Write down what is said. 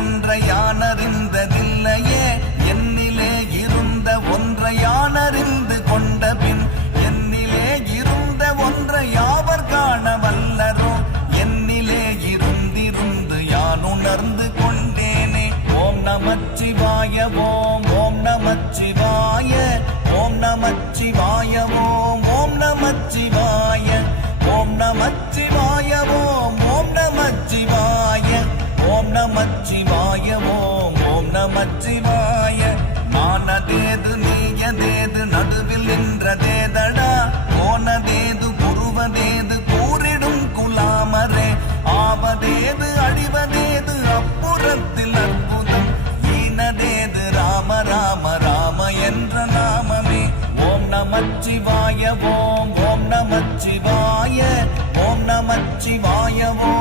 ஒன்றை யானறிந்ததில்லையே என்னிலே இருந்த ஒன்றை யானறிந்து கொண்ட பின் என்னிலே இருந்த ஒன்றை யாவர் காண வல்லரோ என்னிலே இருந்திருந்து யான் உணர்ந்து கொண்டேனே. ஓம் நமச்சிவாய ஓம் ஓம் நமச்சிவாய ஓம் நமச்சிவாய ஓம் ஓம் நமச்சிவாய ஓம் நமச்சிவாய ஓம் ஓம் நமச்சிவாய ஓம் நமச்சிவாய ஓம் ஓம் நமச்சிவாய. மானதேது நீயதேது நடுவில் நின்றதேதடா போனதேது புருவதேது கூறிடும் குலாமரே ஆவதேது அழிவதேது அப்புறத்தில் அற்புதம் ஈனதேது ராம ராம ராம என்ற நாமமே. ஓம் நமச்சிவாய ஓம் ஓம் நமச்சிவாய ஓம் நமச்சிவாய ஓம்